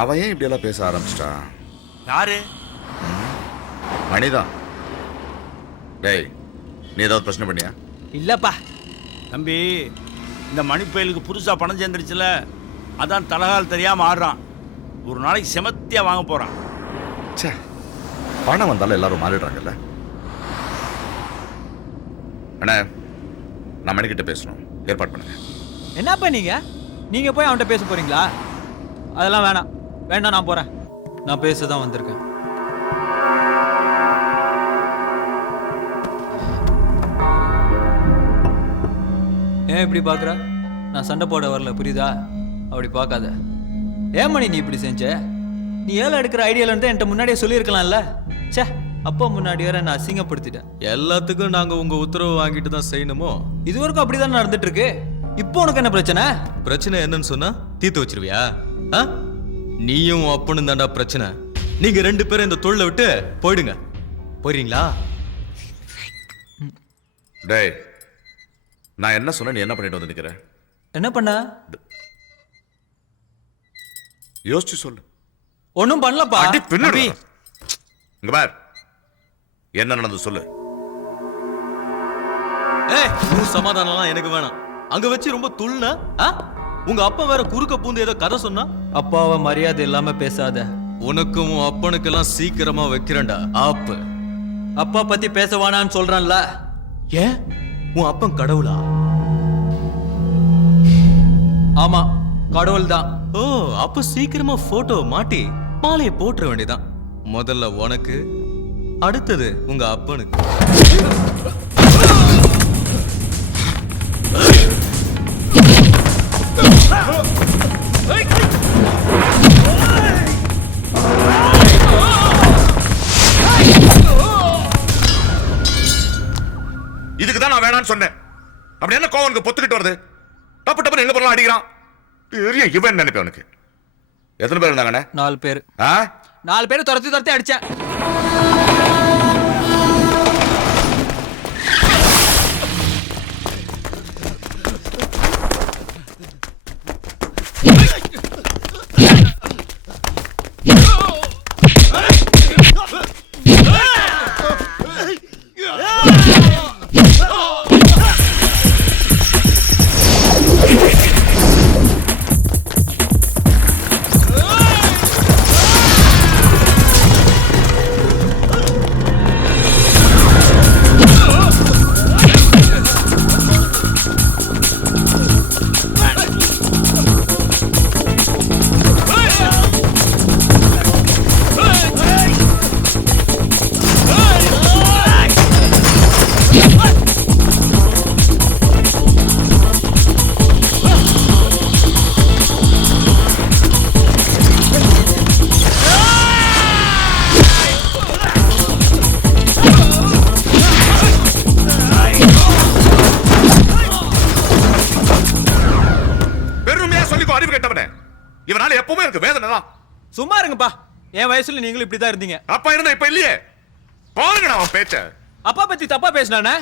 அவன் ஏன் இப்படியெல்லாம் பேச ஆரம்பிச்சிட்டா? யாரு? மணிதான். டேய், நீ ஏதாவது பிரச்சனை பண்ணியா? இல்லப்பா தம்பி, இந்த மணிப்பயலுக்கு புதுசா பணம் சேர்ந்துருச்சுல, அதான் தலகால் தெரியாம ஆடுறான். ஒரு நாளைக்கு செமத்தியா வாங்க போறான். சே, பணம் வந்தாலும் எல்லாரும் மாறிடுறாங்கல்ல. அண்ணா, நான் மணிக்கிட்ட பேசணும், ஏற்பாடு பண்ணுங்க. என்னப்பா நீங்க போய் அவன்கிட்ட பேச போறீங்களா? அதெல்லாம் வேணாம், நான் போறேன். நான் பேச தான் வந்திருக்கேன். ஏன் இப்படி பாக்குற? நான் சண்டை போட வரல, புரியுதா? அப்படி பார்க்காத. ஏன் மணி நீ இப்படி செஞ்ச? நீ ஏழை எடுக்கிற ஐடியால இருந்து என்கிட்ட முன்னாடியே சொல்லியிருக்கலாம்ல. சே, அப்பா முன்னாடி வர நான் அசிங்கப்படுத்திட்டேன். எல்லாத்துக்கும் நாங்க உங்க உத்தரவு வாங்கிட்டு தான் செய்யணுமோ? இது வரைக்கும் அப்படிதான் நடந்துட்டு இருக்கு. இப்போ உனக்கு என்ன பிரச்சனை? பிரச்சனை என்னன்னு சொன்னா தீர்த்து வச்சிருவியா? நீயும் அப்பனும் தாண்டா பிரச்சனை. நீங்க 2 பேரும் இந்த தொழிலை விட்டு போயிடுங்க. போயிடுறீங்களா? டேய், நான் என்ன சொன்ன, நீ என்ன பண்ணிட்டு வந்து நிக்கிற? என்ன பண்ண? யோசிச்சு சொல்லு. ஒன்னும் பண்ணலப்பா. அடி பின்னாடி இங்க பார், என்ன நடந்து சொல்லு. உன் சமாதானம்லாம் எனக்கு வேணாம். அங்க வச்சு ரொம்ப துள்ளுன. உங்க அப்பா வேற குறுக்க பூந்து ஏதோ கதை சொன்னா. அப்பாவை மரியாதை இல்லாம பேசாத. உனக்கும் உன் அப்பனுக்கெல்லாம் சீக்கிரமா வைக்கிறேன்டா ஆப்பு. அப்பா பத்தி பேச வேணான்னு சொல்றான்ல. ஏன் உன் அப்பன் கடவுளா? ஆமா, கடவுள் தான். ஓ, அப்ப சீக்கிரமா போட்டோ மாட்டி மாலையை போட்டுற வேண்டியதான். முதல்ல உனக்கு, அடுத்தது உங்க அப்பனுக்கு. இதுக்குதான் நான் வேணான்னு சொன்னேன். அப்படி என்ன கோவனுக்கு பொத்துக்கிட்டு வருது? டப்பு டப்பு எங்க போறலாம் அடிக்கிறான். பெரிய இவன் நினைப்பேன். உனக்கு எத்தனை பேர் இருந்தாங்கண்ணே? 4 பேர். 4 பேர் துரத்தி அடிச்சேன். இவனால எப்பவுமே எனக்கு வேதனை தான். சும்மா இருங்கப்பா. என் வயசுல நீங்களும் இப்படிதான் இருந்தீங்க. அப்பா இருந்தா இப்ப இல்லையே. பாருங்க அவன் பேச்ச. அப்பா பத்தி தப்பா பேசினானே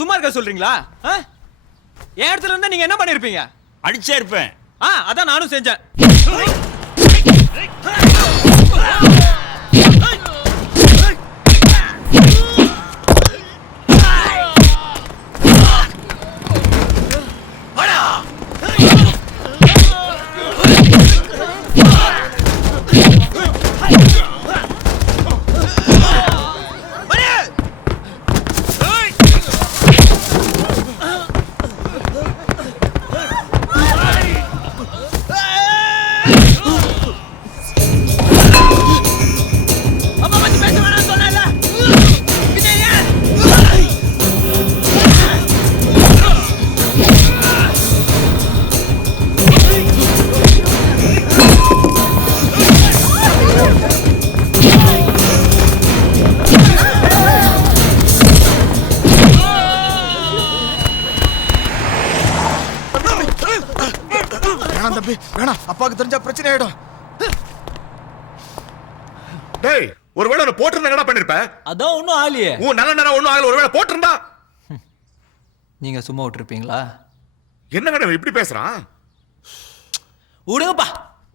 சும்மா இருக்க சொல்றீங்களா? என் இடத்துல இருந்தா நீங்க என்ன பண்ணிருப்பீங்க? அடிச்சே இருப்பேன். அதான் நானும் செஞ்சேன். தம்பி வேணாம், அப்பாவுக்கு தெரிஞ்சா பிரச்சனை ஆயிடும். டேய், ஒருவேளை நான் போட்டிருந்தா என்னடா பண்ணிருப்ப? அதான் ஒண்ணும் ஆலியே. நல்ல நேரம் ஒண்ணும் ஆகல. ஒருவேளை போட்டிருந்தா நீங்க சும்மா விட்டுருப்பீங்களா? என்ன இப்படி பேசுறான்? விடுங்கப்பா,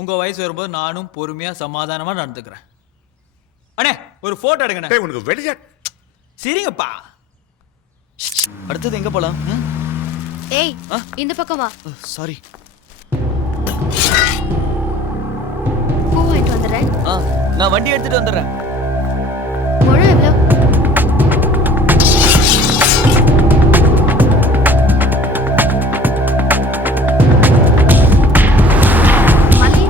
உங்கள் வயசு வரும்போது நானும் பொறுமையாக சமாதானமாக நடந்துக்கிறேன். அண்ணே ஒரு ஃபோட்டோ எடுங்கண்ணே. டேய் உனக்கு வெளியே சரிங்கப்பா. அடுத்தது எங்க போலாம்? ஏய் இந்த பக்கம் வா. சாரி. பூ வாங்கிட்டு வந்துடுறேன். நான் வண்டி எடுத்துட்டு வந்துடுறேன். முழம் எவ்வளோ? மல்லி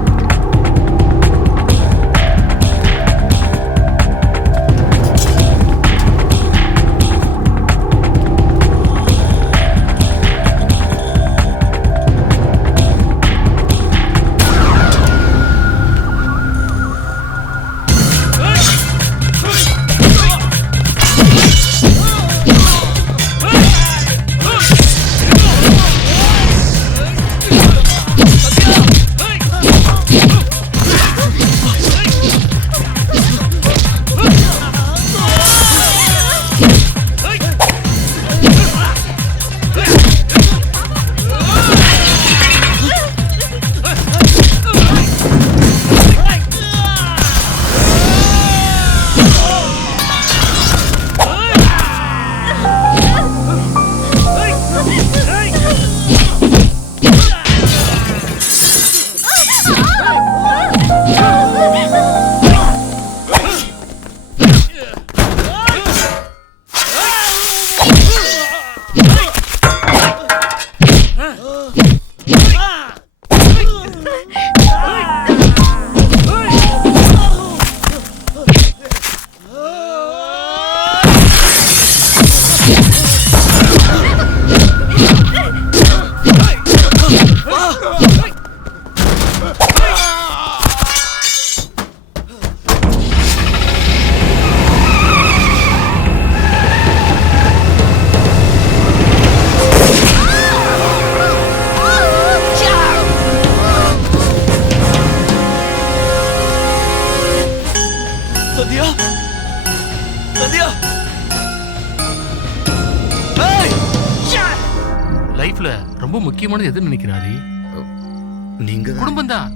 சத்யா, சத்யா. லைஃப்ல ரொம்ப முக்கியமானது எதுன்னு நினைக்கிறாரி? நீங்க குடும்பம் தான்.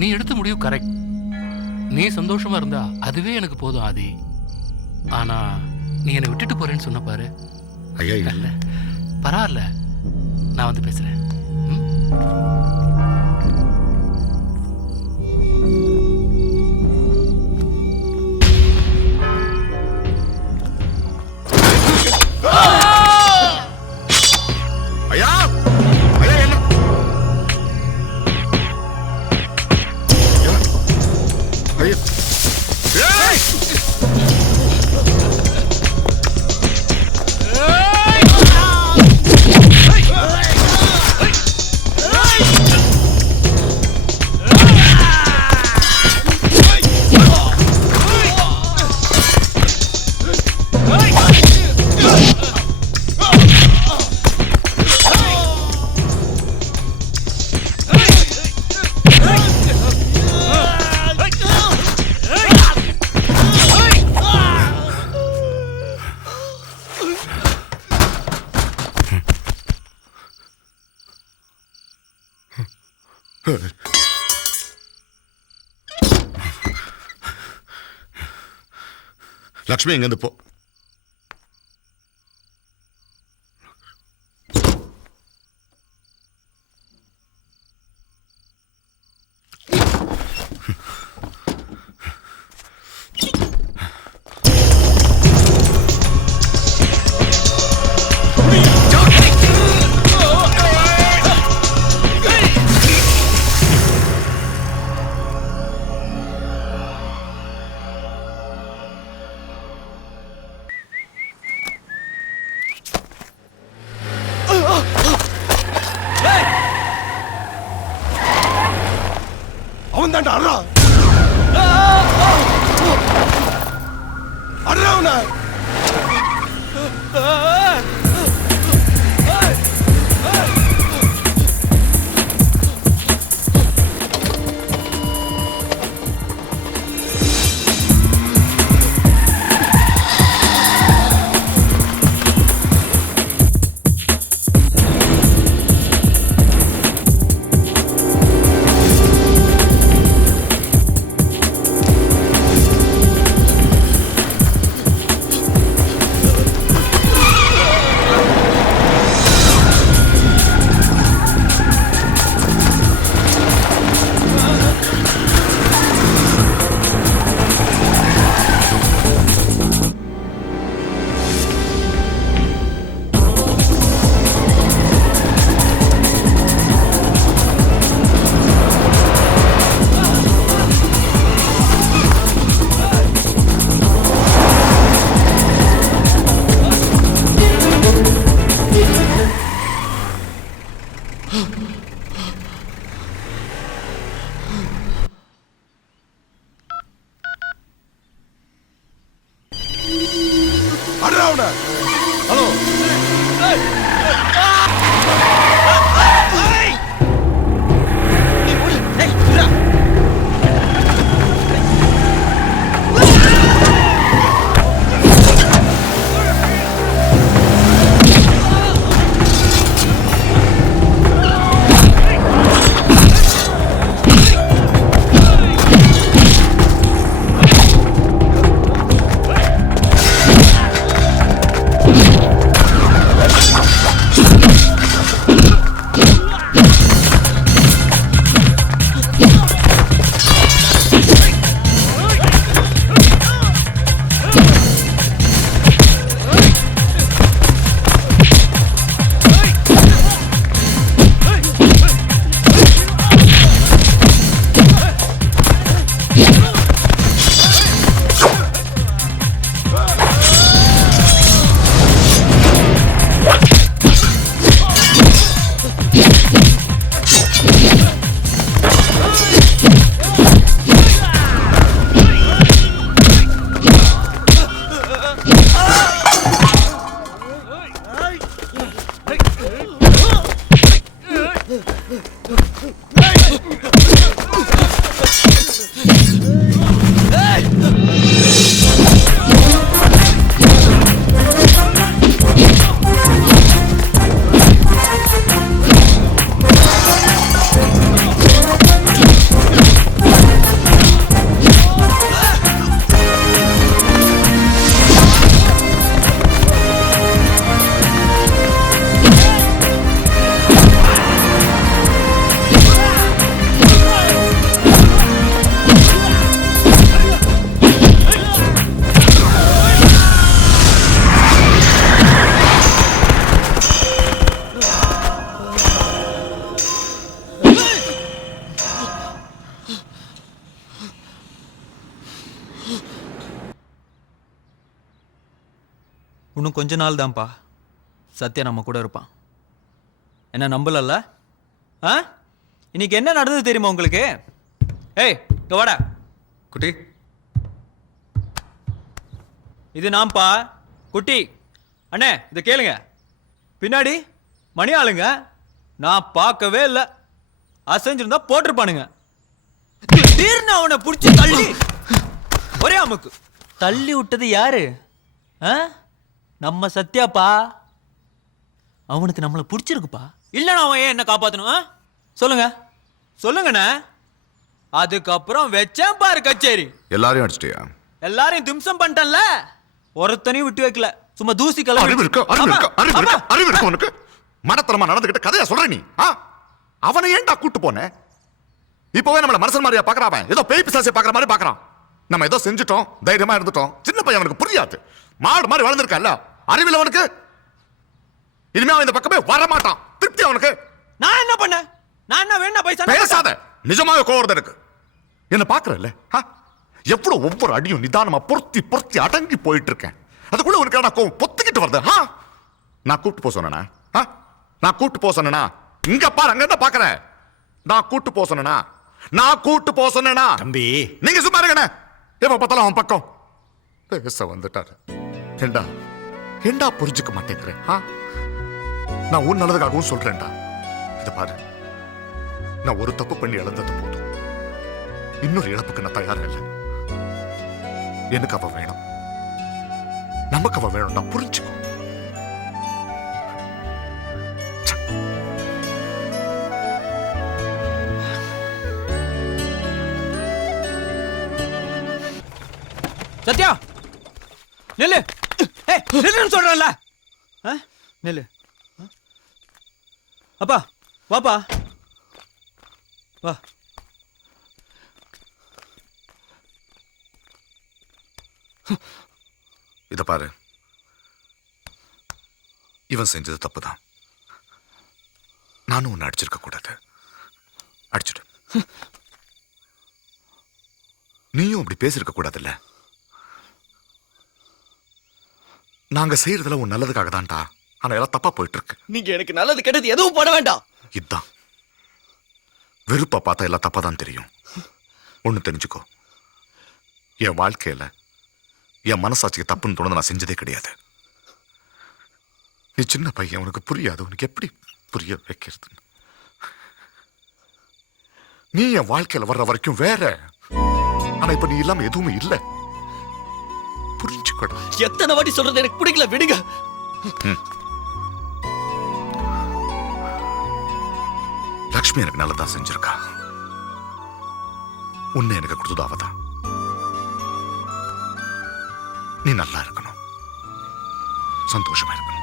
நீ எடுத்த முடிவு கரெக்ட். நீ சந்தோஷமா இருந்தா அதுவே எனக்கு போதும் ஆதி. ஆனா நீ என்னை விட்டுட்டு போறேன்னு சொன்ன பாரு. ஐயா இல்ல பரவாயில்ல, நான் வந்து பேசுறேன். ஐயா ஐயா என்ன ஐயா ஏய் லக்ஷ்மி எங்க போ. அவன் தான்டா அண்ணா அண்ணா இன்னும் கொஞ்ச நாள் தான்ப்பா சத்யா நம்ம கூட இருப்பான். என்ன நம்பலல்ல? ஆ இன்னைக்கு என்ன நடந்தது தெரியுமா உங்களுக்கு? ஏய் இங்க வாடா. குட்டி இது நான்ப்பா குட்டி. அண்ணே இதை கேளுங்க. பின்னாடி மணி ஆளுங்க. நான் பார்க்கவே இல்லை. அசைஞ்சிருந்தா போட்டிருப்பானுங்க. திடீர்னு அவனை பிடிச்சி தள்ளி ஒரே அமுக்கு தள்ளி விட்டது யாரு? ஆ நம்ம சத்யாப்பா. அவனுக்கு நம்மளை பிடிச்சிருக்குப்பா. இல்லைன்னா அவன் ஏன் என்ன காப்பாற்றணும்? ஆ சொல்லுங்க சொல்லுங்கண்ணே. அதுக்கப்புறம் வச்சேன் பாரு கச்சேரி. எல்லாரையும் அடிச்சிட்டியா? எல்லாரையும் திம்சம் பண்ணிட்டேன்ல. ஒருத்தனையும் விட்டு வைக்கல. சும்மா தூசி அறிவு இருக்கு, அறிவு இருக்கு, அறிவு இருக்கு, அறிவு இருக்கு உனக்கு. மனத்தனமா நடந்துகிட்ட கதையா சொல்ற நீ? அவனை ஏன்டா கூட்டு போன? இப்பவே நம்மள மனசன் மாதிரியா பாக்குறான். ஏதோ பேய் பிசாசை பாக்குற மாதிரி பாக்குறான். நம்ம ஏதோ செஞ்சுட்டோம், தைரியமா இருந்துட்டோம். சின்ன பையன் அவனுக்கு புரியாது. மாடு மாதிரி வளர்ந்துருக்கல, அறிவில் அவனுக்கு. இனிமே அவன் இந்த பக்கமே வர மாட்டான். திருப்தி அவனுக்கு. நான் என்ன பண்ண? நான் என்ன வேணா பைசா பேசாத. நிஜமாவே கோவம் இருக்கு. என்ன பாக்குறல்ல? எவ்வளவு ஒவ்வொரு அடியும் நிதானமா பொருத்தி பொருத்தி அடங்கி போயிட்டு இருக்கேன். அதுக்குள்ள உனக்கு நான் கோவம் பொத்துக்கிட்டு வருது. நான் கூப்பிட்டு போக சொன்னா? நான் கூப்பிட்டு போக சொன்னா? இங்க பாரு, அங்க என்ன பாக்குற? நான் கூட்டு போக சொன்னா? நான் கூட்டு போக சொன்னா? தம்பி நீங்க சும்மா இருங்கண்ணே. எப்ப பார்த்தாலும் அவன் பக்கம் பேச வந்துட்டாரு. ஏண்டா ஏண்டா புரிஞ்சுக்க மாட்டேங்கிறேன்? நான் உன் நல்லதுக்காகவும் சொல்றேன்டா. இத பாரு, நான் ஒரு தப்பு பண்ணி இழந்தது போதும். இன்னொரு இழப்புக்கு நான் தயாரா இல்லை. எனக்கு அவ வேணும், நமக்கு அவ வேணும்டா. புரிஞ்சுக்கோ. சத்யா நெல்லு. நெல்லுன்னு சொல்றல. நெல்லு. அப்பா வாப்பா வா. இத பாரு, இவன் செஞ்சது தப்புதான். நானும் உன்னை அடிச்சிருக்க கூடாது. அடிச்சுடு. நீயும் அப்படி பேசிருக்க கூடாதுல்ல. நாங்க செய்யறதுல உன் நல்லதுக்காக தான்டா. ஆனா எல்லாம் தப்பா போயிட்டு இருக்கு. நீங்க எனக்கு நல்லது கெட்டது எதுவும் பண்ண வேண்டாம். இதுதான் வெறுப்பா பார்த்தா எல்லாம் தப்பா தான் தெரியும். ஒண்ணு தெரிஞ்சுக்கோ, என் வாழ்க்கையில என் மனசாட்சிக்கு தப்புன்னு தோணுது நான் செஞ்சதே கிடையாது. நீ சின்ன பையன், உனக்கு புரியாது. உனக்கு எப்படி புரிய வைக்கிறது? நீ என் வாழ்க்கையில வர்ற வரைக்கும் வேற. ஆனா இப்ப நீ இல்லாம எதுவுமே இல்ல. புரிஞ்சுக்கடா. எத்தனை வாட்டி சொல்றது எனக்கு பிடிக்கல, விடுங்க. லக்ஷ்மி எனக்கு நல்லதான் செஞ்சிருக்கா. உன்னை எனக்கு கொடுத்தது அவதான். நீ நல்லா இருக்கணும், சந்தோஷமா இருக்கணும்.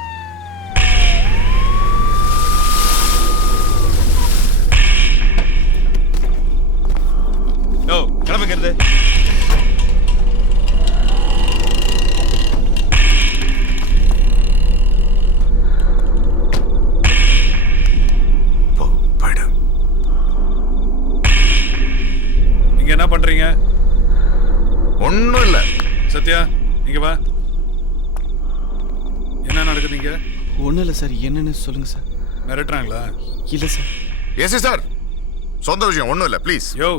கிளம்புங்கிறது. போயிடு. நீங்க என்ன பண்றீங்க? ஒண்ணும் இல்ல. சத்யா நீங்க வா. என்ன நடக்குதுங்க? ஒண்ணும் இல்ல சார். என்னன்னு சொல்லுங்க சார். மிரட்டுறாங்களா? இல்ல சார். எஸ் சார், சொந்த விஷயம் ஒண்ணும் இல்ல. ப்ளீஸ். யோ,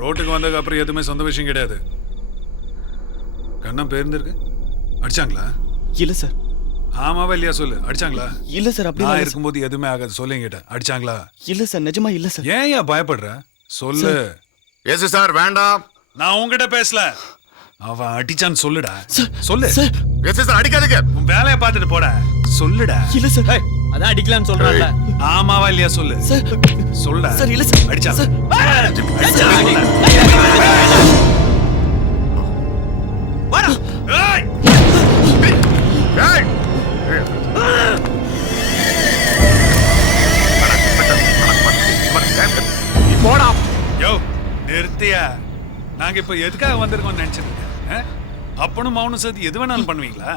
ரோட்டுக்கு வந்ததுக்கு அப்புறம் எதுவுமே சொந்த விஷயம் கிடையாது. கண்ணம் பேர்ந்துருக்கு. அடிச்சாங்களா? இல்ல சார். ஆமாவா இல்லையா சொல்லு. அடிச்சாங்களா? இல்ல சார். அப்படி நான் இருக்கும்போது எதுவுமே ஆகாது. சொல்லுங்கிட்ட. அடிச்சாங்களா? இல்ல சார், நிஜமா இல்ல சார். ஏன் பயப்படுற? சொல்லு. எஸ் சார், வேண்டாம். நான் உங்ககிட்ட பேசல. அவன் அடிச்சான்னு சொல்லுடா. சொல்லு. எஸ் சார், அடிக்காதீங்க. உன் வேலையை பார்த்துட்டு போட. சொல்லுடா. இல்ல சார். அதான் அடிக்கலான்னு சொல்றான்ல. ஆமாவா இல்லையா சொல்லு. சொல்லுடா. சார் இல்ல சார். அடிச்சா சார். வாடா. ஏய்! போடா. யோ, நிறுத்தியா. நாங்க இப்ப எதுக்காக வந்திருக்கோம்னு நினைச்சிருக்கேன். அப்பனும் மௌனும் சேர்த்து எது வேணாலும் பண்ணுவீங்களா?